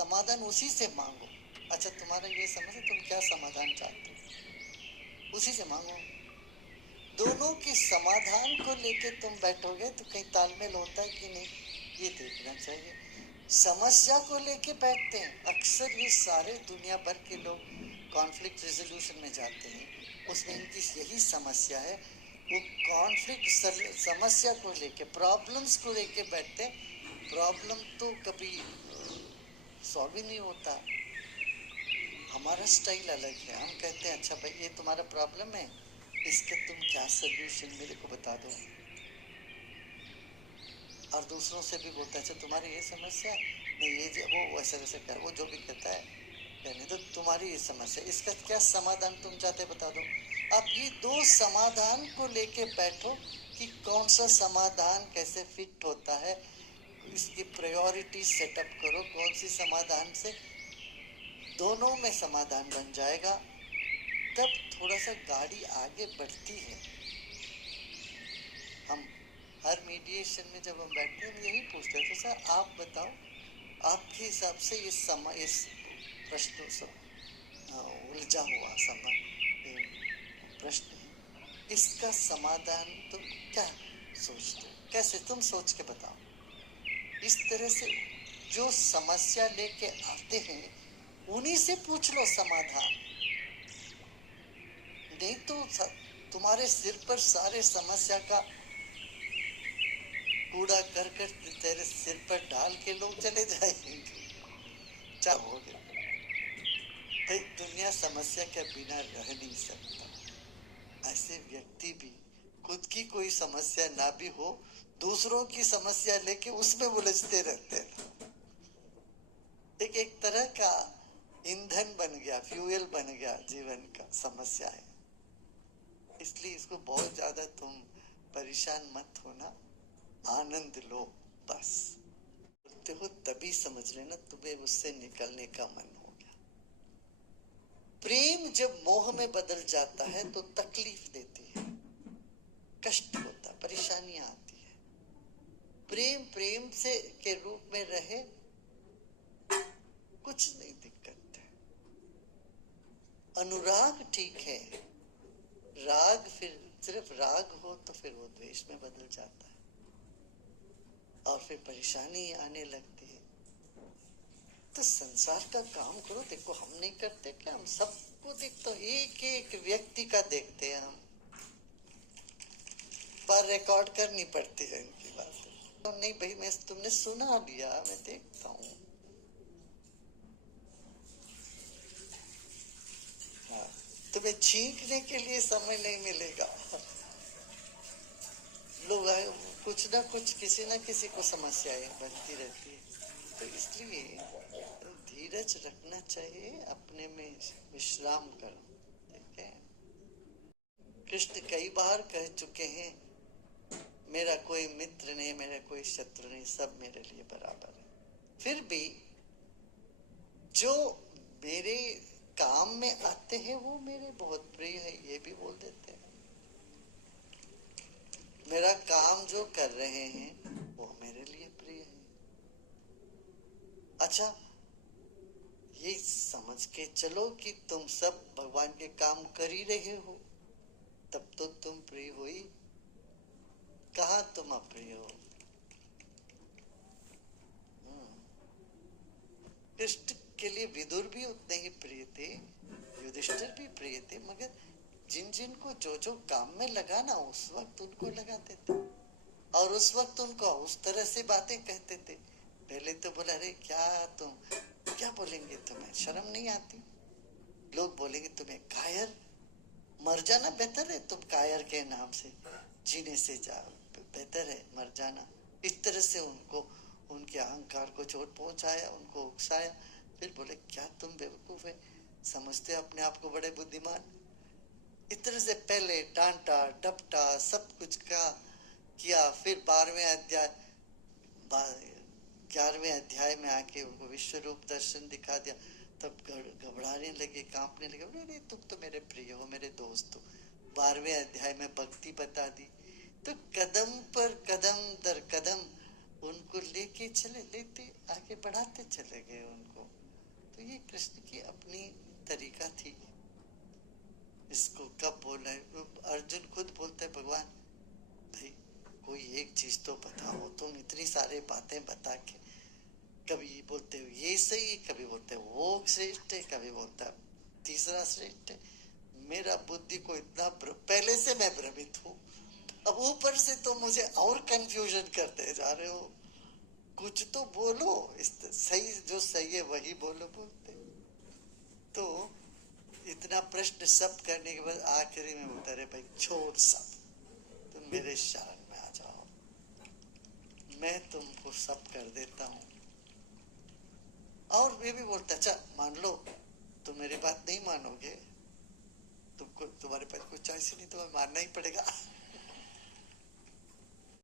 समाधान उसी से मांगो। अच्छा तुम्हारा ये समझ, तुम क्या समाधान चाहते हो, उसी से मांगो। दोनों के समाधान को लेके तुम बैठोगे तो कहीं तालमेल होता है कि नहीं, ये देखना चाहिए। समस्या को लेके बैठते हैं अक्सर, ये सारे दुनिया भर के लोग कॉन्फ्लिक्ट रेजोल्यूशन में जाते हैं, उसमें इनकी यही समस्या है। वो कॉन्फ्लिक्ट समस्या को लेके, प्रॉब्लम्स को लेके बैठते हैं, प्रॉब्लम तो कभी सॉल्व ही नहीं होता। हमारा स्टाइल अलग है, हम कहते हैं अच्छा भाई ये तुम्हारा प्रॉब्लम है, इसका तुम क्या सोल्यूशन मेरे को बता दो। और दूसरों से भी बोलता है अच्छा तुम्हारी ये समस्या नहीं, ये वो वैसे वैसे कर, वो जो भी कहता है कहने तो तुम्हारी ये समस्या, इसका क्या समाधान तुम चाहते बता दो। अब ये दो समाधान को लेके बैठो कि कौन सा समाधान कैसे फिट होता है, इसकी प्रायोरिटी सेटअप करो, कौन सी समाधान से दोनों में समाधान बन जाएगा, तब थोड़ा सा गाड़ी आगे बढ़ती है। हम हर मीडिएशन में जब हम बैठते हैं यही पूछते हैं, तो सर आप बताओ आपके हिसाब से इस प्रश्न से उलझा हुआ प्रश्न है, इसका समाधान तुम क्या सोचते हो, कैसे तुम सोच के बताओ। इस तरह से जो समस्या लेके आते हैं उन्हीं से पूछ लो समाधान, नहीं तो तुम्हारे सिर पर सारे समस्या का कूड़ा करकट तेरे सिर पर डाल के लोग चले जाएंगे, चाहोगे भाई दुनिया समस्या के बिना रह नहीं सकता। ऐसे व्यक्ति भी खुद की कोई समस्या ना भी हो, दूसरों की समस्या लेके उसमें उलझते रहते हैं। एक तरह का ईंधन बन गया, फ्यूल बन गया जीवन का समस्या है। इसलिए इसको बहुत ज्यादा तुम परेशान मत होना, आनंद लो बस। देखो तभी समझ लेना तुम्हें उससे निकलने का मन हो गया। प्रेम जब मोह में बदल जाता है तो तकलीफ देती है, कष्ट होता, परेशानियां आती है। प्रेम प्रेम से के रूप में रहे, कुछ नहीं दिक्कत है। अनुराग ठीक है, राग फिर सिर्फ राग हो तो फिर वो द्वेष में बदल जाता है और फिर परेशानी आने लगती है। तो संसार का काम करो। देखो हम नहीं करते क्या, हम सबको देखते, एक एक व्यक्ति का देखते हैं हम, पर रिकॉर्ड करनी पड़ती है इनकी बात। तो नहीं भाई मैं तुमने सुना लिया, मैं देखता हूँ। हाँ, तुम्हें छींकने के लिए समय नहीं मिलेगा। लोग कुछ ना कुछ किसी ना किसी को समस्याएं बनती रहती है, तो इसलिए धीरज रखना चाहिए, अपने में विश्राम करो। ठीक है, कृष्ण कई बार कह चुके हैं मेरा कोई मित्र नहीं, मेरा कोई शत्रु नहीं, सब मेरे लिए बराबर है। फिर भी जो मेरे काम में आते हैं वो मेरे बहुत प्रिय है, ये भी बोल देते हैं। मेरा काम जो कर रहे हैं वो मेरे लिए प्रिय है। अच्छा ये समझ के चलो कि तुम सब भगवान के काम कर ही रहे हो, तब तो तुम प्रिय हो ही, कहाँ तुम अप्रिय हो। कृष्ण के लिए विदुर भी उतने ही प्रिय थे, युधिष्ठिर भी प्रिय थे, मगर जिन जिन को जो जो काम में लगाना उस वक्त उनको लगाते थे और उस वक्त उनको उस तरह से बातें कहते थे। पहले तो बोला अरे क्या तुम क्या बोलेंगे, तुम्हें शर्म नहीं आती, लोग बोलेंगे तुम्हें कायर, मर जाना बेहतर है तुम कायर के नाम से जीने से जा बेहतर है मर जाना। इस तरह से उनको उनके अहंकार को चोट पहुंचाया, उनको उकसाया। फिर बोले क्या तुम बेवकूफ है, समझते अपने आप को बड़े बुद्धिमान। इस तरह से पहले डांटा डपटा सब कुछ का किया, फिर 11वें अध्याय में आके उनको विश्व रूप दर्शन दिखा दिया, तब घबराने लगे, कांपने लगे, बोले तुम तो मेरे प्रिय हो, मेरे दोस्त हो। 12वें अध्याय में भक्ति बता दी। तो कदम पर कदम दर कदम उनको लेके चले, लेते आगे बढ़ाते चले गए उनको। तो ये कृष्ण की अपनी तरीका थी। इसको कब बोला है, अर्जुन खुद बोलते हैं भगवान भाई कोई एक चीज तो बताओ, तुम इतनी सारे बातें बता के, कभी बोलते हो ये सही, कभी बोलते हो वो श्रेष्ठ है, कभी बोलता है तीसरा श्रेष्ठ है। मेरा बुद्धि को इतना पहले से मैं भ्रमित हूँ, अब ऊपर से तो मुझे और कंफ्यूजन करते जा रहे हो। कुछ तो बोलो, इस सही जो सही है वही बोलो बोलते। तो इतना प्रश्न सब करने के बाद आखिरी में बोलता रहे भाई छोड़ सब, तुम मेरे शरण में आ जाओ, मैं तुमको सब कर देता हूँ। और वे भी बोलते अच्छा मान लो तुम मेरी बात नहीं मानोगे, तुमको तुम्हारे पास कुछ चॉइस ही नहीं, तुम्हें मानना ही पड़ेगा।